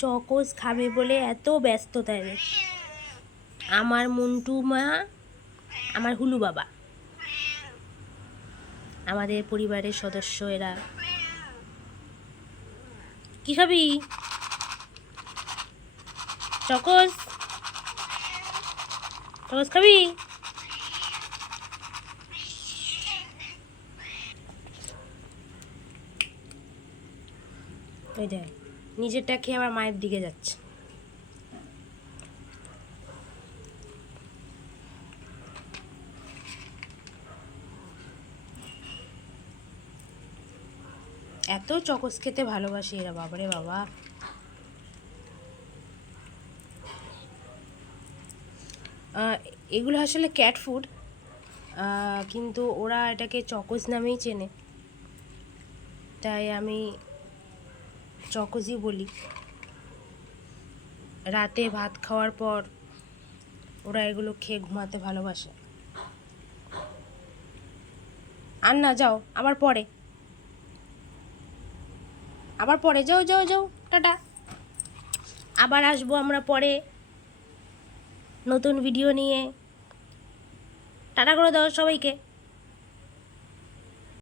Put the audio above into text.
Chocos খাবে বলে এত ব্যস্ততা রে। আমার মন্টু মা, আমার হুলু বাবা, আমাদের পরিবারের সদস্য এরা। কি খাবি? চকোস, চকোস খাবি? ওই দেখ, নিজেরটা খেয়ে আবার মায়ের দিকে যাচ্ছে। এত চকোস খেতে ভালোবাসে এরা, বাবারে বাবা। এগুলো আসলে ক্যাট ফুড, কিন্তু ওরা এটাকে চকোস নামেই চেনে, তাই আমি চকোসই বলি। রাতে ভাত খাওয়ার পর ওরা এগুলো খেয়ে ঘুমাতে ভালোবাসে। আর না, যাও, আবার পরে যাও যাও যাও, টাটা। আবার আসবো আমরা পরে নতুন ভিডিও নিয়ে। টাটা করে দাও সবাইকে।